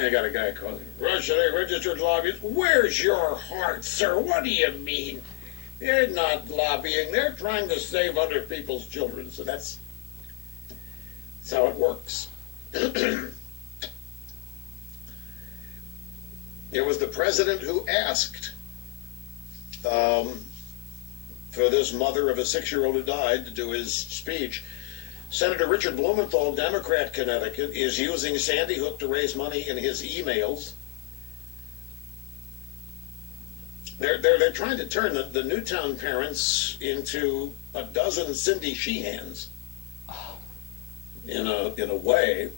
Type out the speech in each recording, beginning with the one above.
I got a guy calling. Russia, they registered lobbyists. Where's your heart, sir? What do you mean? They're not lobbying. They're trying to save other people's children. So that's how it works. It was the president who asked for this mother of a 6-year-old who died to do his speech. Senator Richard Blumenthal, Democrat, Connecticut, is using Sandy Hook to raise money in his emails. They're trying to turn the Newtown parents into a dozen Cindy Sheehans in a way.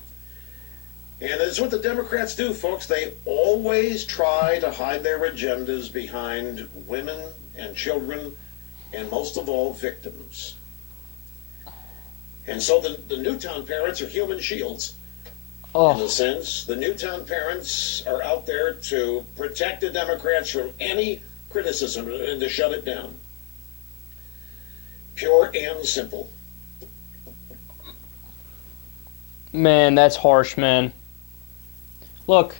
And it's what the Democrats do, folks. They always try to hide their agendas behind women and children and most of all victims. And so the Newtown parents are human shields. In a sense, the Newtown parents are out there to protect the Democrats from any criticism and to shut it down. Pure and simple. Man, that's harsh, man. Look,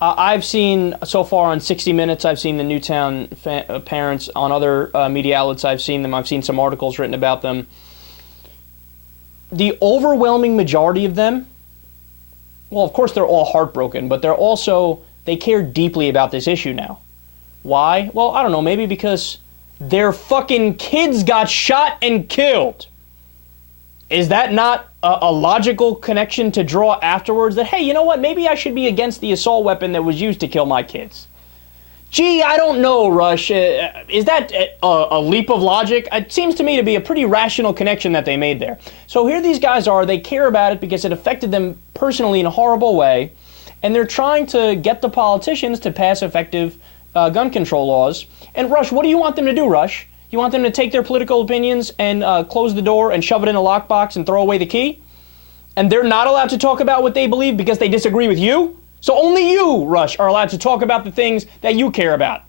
I've seen, so far on 60 Minutes, I've seen the Newtown parents. On other media outlets, I've seen them. I've seen some articles written about them. The overwhelming majority of them, well, of course they're all heartbroken, but they care deeply about this issue now. Why? Well, I don't know, maybe because their fucking kids got shot and killed. Is that not a logical connection to draw afterwards that, hey, you know what, maybe I should be against the assault weapon that was used to kill my kids? Gee, I don't know, Rush. Is that a leap of logic? It seems to me to be a pretty rational connection that they made there. So here these guys are, they care about it because it affected them personally in a horrible way, and they're trying to get the politicians to pass effective gun control laws. And Rush, what do you want them to do, Rush? You want them to take their political opinions and close the door and shove it in a lockbox and throw away the key? And they're not allowed to talk about what they believe because they disagree with you? So only you, Rush, are allowed to talk about the things that you care about.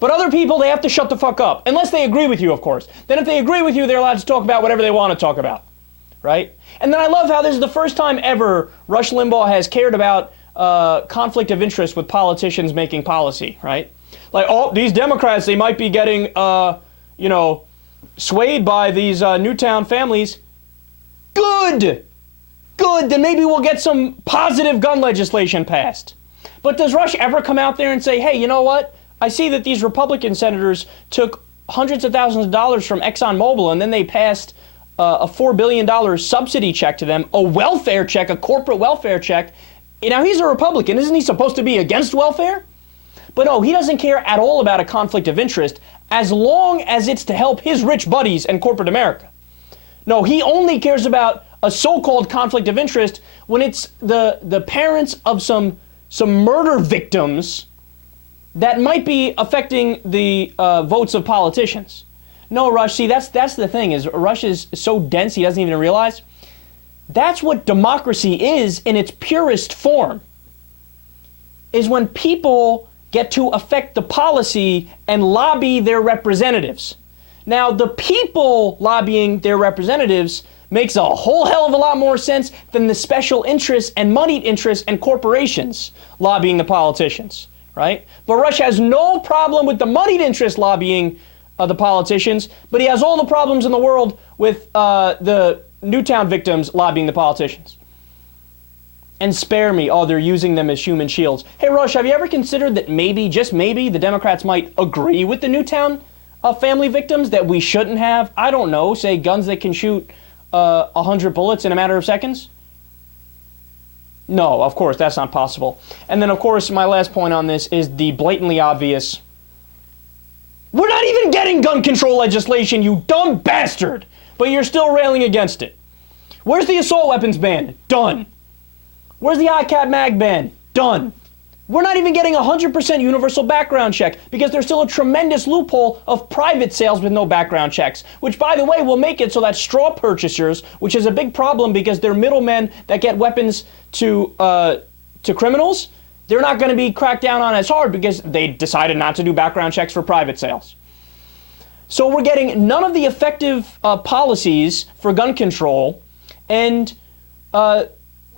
But other people, they have to shut the fuck up. Unless they agree with you, of course. Then if they agree with you, they're allowed to talk about whatever they want to talk about. Right? And then I love how this is the first time ever Rush Limbaugh has cared about conflict of interest with politicians making policy. Right? Like, oh, these Democrats, they might be getting, swayed by these Newtown families. Good! Good, then maybe we'll get some positive gun legislation passed. But does Rush ever come out there and say, hey, you know what? I see that these Republican senators took hundreds of thousands of dollars from ExxonMobil and then they passed a $4 billion subsidy check to them, a welfare check, a corporate welfare check. Now, he's a Republican. Isn't he supposed to be against welfare? But no, he doesn't care at all about a conflict of interest as long as it's to help his rich buddies and corporate America. No, he only cares about a so-called conflict of interest when it's the parents of some murder victims that might be affecting the votes of politicians. No, Rush, see, that's the thing, is Rush is so dense he doesn't even realize. That's what democracy is in its purest form, is when people get to affect the policy and lobby their representatives. Now, the people lobbying their representatives makes a whole hell of a lot more sense than the special interests and moneyed interests and corporations lobbying the politicians, right? But Rush has no problem with the moneyed interest lobbying the politicians, but he has all the problems in the world with the Newtown victims lobbying the politicians. And spare me, oh, they're using them as human shields. Hey, Rush, have you ever considered that maybe, just maybe, the Democrats might agree with the Newtown family victims that we shouldn't have, I don't know, say guns that can shoot 100 bullets in a matter of seconds? No, of course, that's not possible. And then, of course, my last point on this is the blatantly obvious. We're not even getting gun control legislation, you dumb bastard! But you're still railing against it. Where's the assault weapons ban? Done. Where's the ICAP mag ban? Done. We're not even getting 100% universal background check because there's still a tremendous loophole of private sales with no background checks, which, by the way, will make it so that straw purchasers, which is a big problem because they're middlemen that get weapons to criminals, they're not going to be cracked down on as hard because they decided not to do background checks for private sales. So we're getting none of the effective policies for gun control, and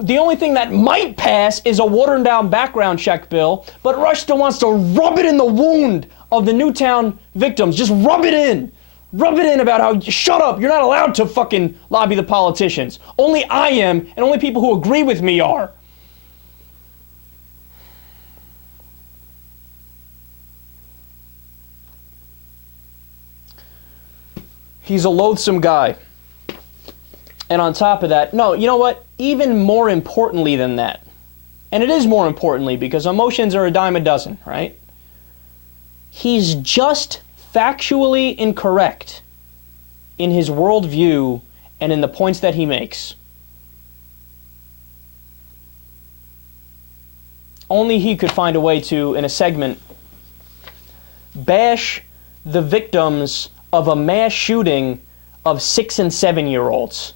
the only thing that might pass is a watered-down background check bill, but Rush still wants to rub it in the wound of the Newtown victims. Just rub it in. Rub it in about how, shut up, you're not allowed to fucking lobby the politicians. Only I am, and only people who agree with me are. He's a loathsome guy. And on top of that, no, you know what? Even more importantly than that, and it is more importantly because emotions are a dime a dozen, right? He's just factually incorrect in his worldview and in the points that he makes. Only he could find a way to, in a segment, bash the victims of a mass shooting of 6 and 7-year-olds.